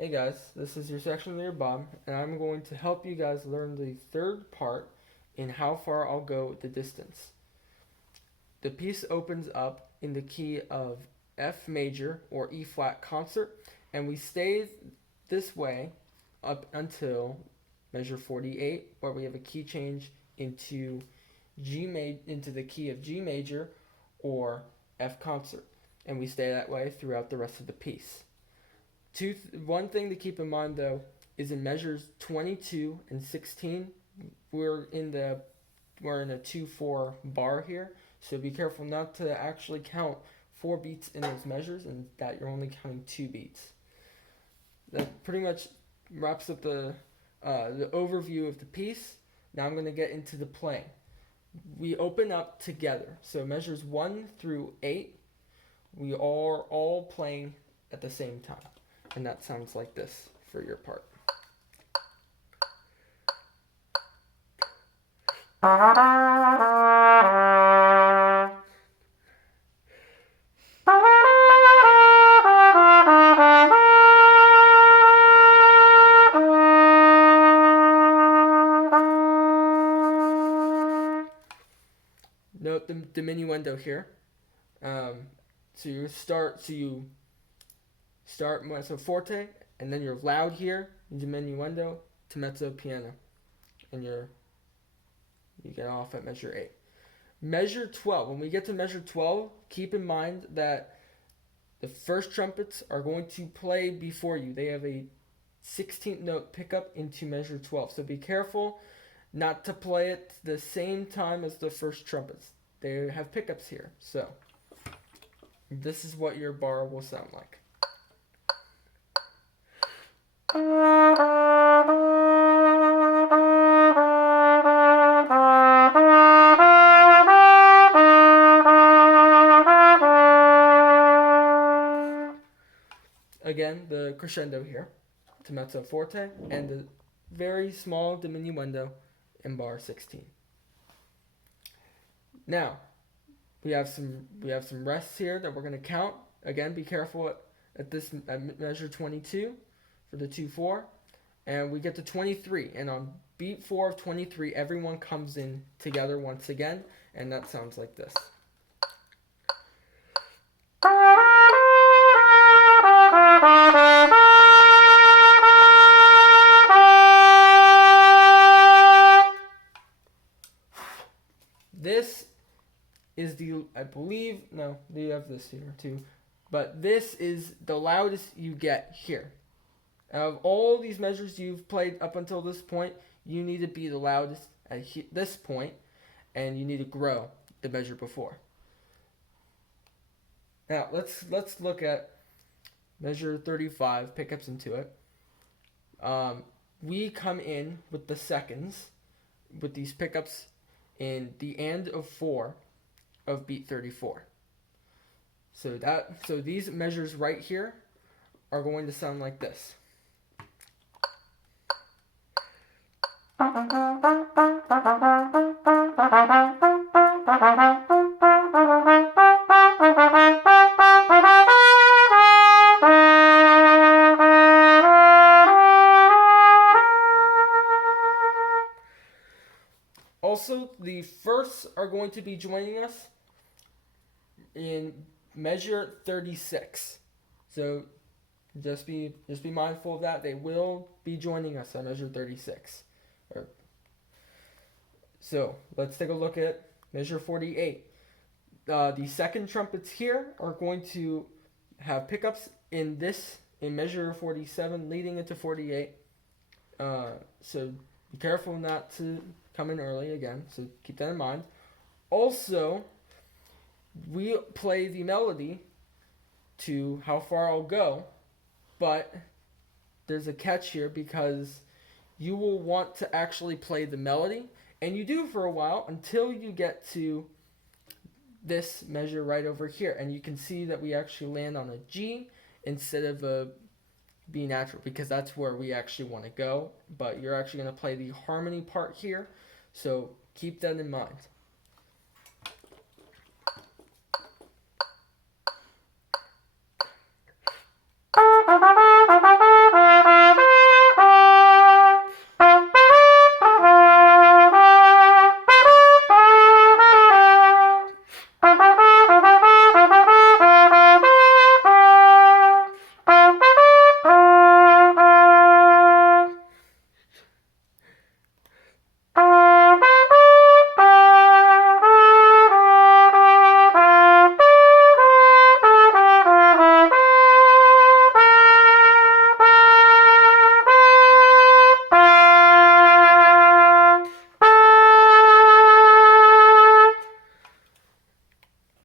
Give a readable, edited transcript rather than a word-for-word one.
Hey guys, this is your section leader Bob, and I'm going to help you guys learn the third part in how far I'll go the distance. The piece opens up in the key of F major or E flat concert, and we stay this way up until measure 48, where we have a key change into into the key of G major or F concert, and we stay that way throughout the rest of the piece. One thing to keep in mind though is in measures 22 and 16, we're in a 2/4 bar here, so be careful not to actually count 4 beats in those measures, and that you're only counting 2 beats. That pretty much wraps up the overview of the piece. Now I'm going to get into the playing. We open up together, so measures 1 through 8, we are all playing at the same time. And that sounds like this for your part. Note the diminuendo here. So you start mezzo forte, and then you're loud here, diminuendo to mezzo piano, and you get off at measure 8. Measure 12. When we get to measure 12, keep in mind that the first trumpets are going to play before you. They have a 16th note pickup into measure 12. So be careful not to play it the same time as the first trumpets. They have pickups here. So this is what your bar will sound like. Again, the crescendo here to mezzo forte, and the very small diminuendo in bar 16. Now, we have some rests here that we're going to count. Again, be careful at measure 22 for the 2/4, and we get to 23, and on beat 4 of 23, everyone comes in together once again, and that sounds like this. This is they have this here too, but this is the loudest you get here. Out of all these measures you've played up until this point, you need to be the loudest at this point, and you need to grow the measure before. Now let's look at measure 35, pickups into it. We come in with the seconds with these pickups in the end of 4 of beat 34. So these measures right here are going to sound like this. Also, the firsts are going to be joining us in measure 36. So just be mindful of that. They will be joining us at measure 36. So let's take a look at measure 48. The second trumpets here are going to have pickups in measure 47 leading into 48. So be careful not to come in early again, so keep that in mind. Also, we play the melody to how far I'll go, but there's a catch here because you will want to actually play the melody, and you do for a while until you get to this measure right over here, and you can see that we actually land on a G instead of a B natural, because that's where we actually want to go, but you're actually going to play the harmony part here, so keep that in mind.